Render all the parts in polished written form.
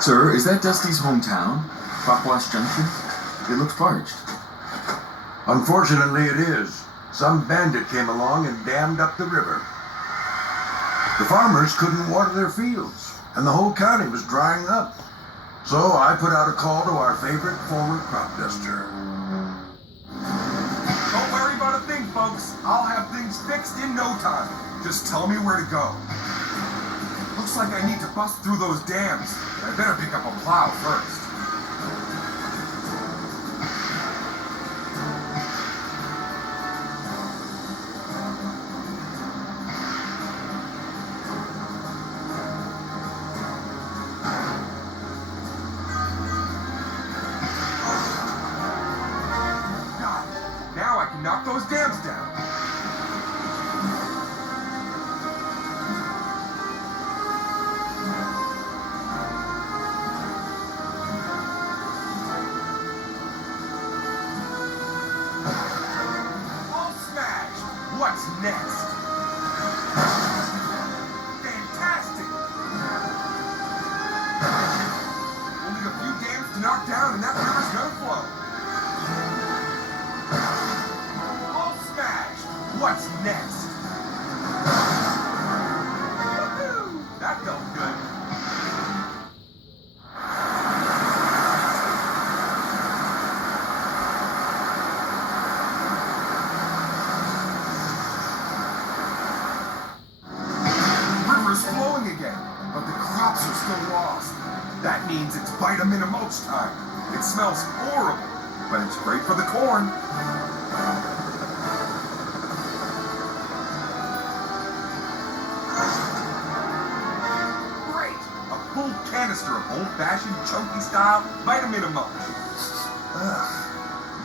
Sir, is that Dusty's hometown? Propwash Junction? It looks parched. Unfortunately, it is. Some bandit came along and dammed up the river. The farmers couldn't water their fields, and the whole county was drying up. So I put out a call to our favorite former crop duster. Don't worry about a thing, folks. I'll have things fixed in no time. Just tell me where to go. Looks like I need to bust through those dams, but I better pick up a plow first. Knock those dams down. All smashed. What's next? Fantastic. Only a few dams to knock down and that river's gonna flow. What's next? Woohoo! That felt good. The river's flowing again, but the crops are still lost. That means it's vitamin and mulch time. It smells horrible, but it's great for the corn. Full canister of old-fashioned, chunky-style vitamin mulch.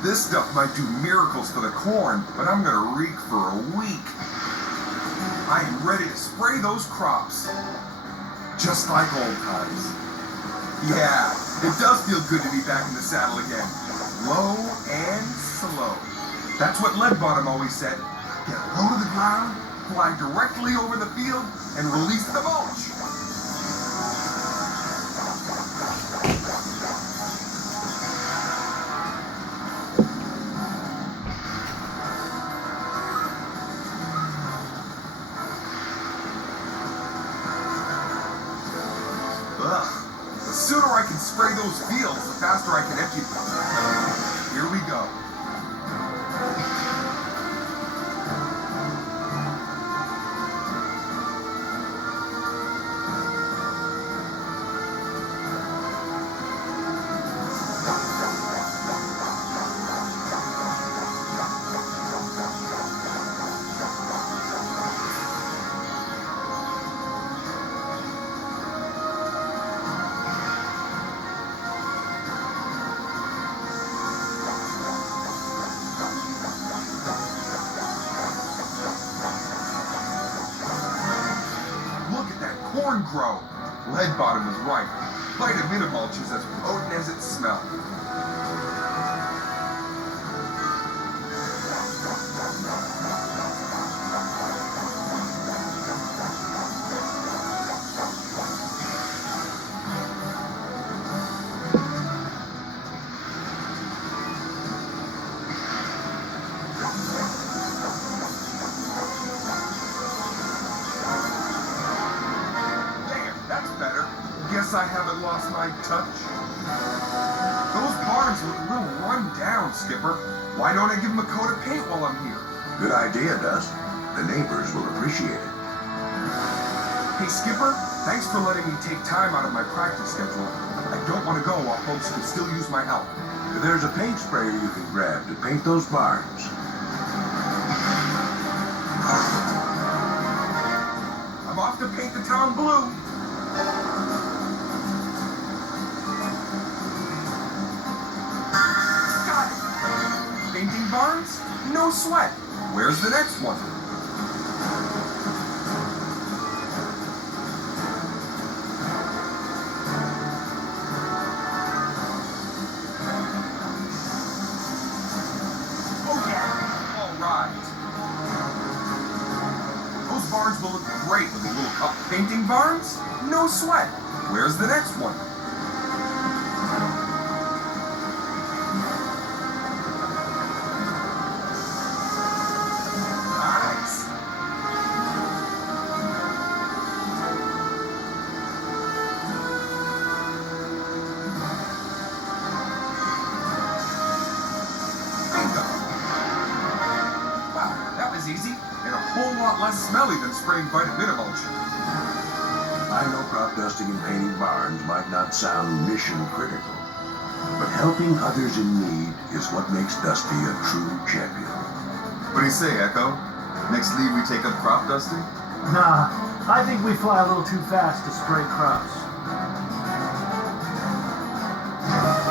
This stuff might do miracles for the corn, but I'm gonna reek for a week. I am ready to spray those crops. Just like old times. Yeah, it does feel good to be back in the saddle again. Low and slow. That's what Leadbottom always said. Get low to the ground, fly directly over the field, and release the mulch. The sooner I can spray those fields, the faster I can empty them. Here we go. Corn grow. Leadbottom is right. Vitamin mulch is as potent as it smells. Guess I haven't lost my touch. Those barns look a little run down, Skipper. Why don't I give them a coat of paint while I'm here? Good idea, Dust. The neighbors will appreciate it. Hey, Skipper, thanks for letting me take time out of my practice schedule. I don't want to go while folks can still use my help. There's a paint sprayer you can grab to paint those barns. I'm off to paint the town blue. Painting barns? No sweat. Where's the next one? Oh yeah, all right. Those barns will look great with a little cup. Painting barns? No sweat. Where's the next one? lot less smelly than spraying Vitamilch. I know crop dusting and painting barns might not sound mission critical, but helping others in need is what makes Dusty a true champion. What do you say, Echo? Next leave we take up crop dusting? Nah, I think we fly a little too fast to spray crops.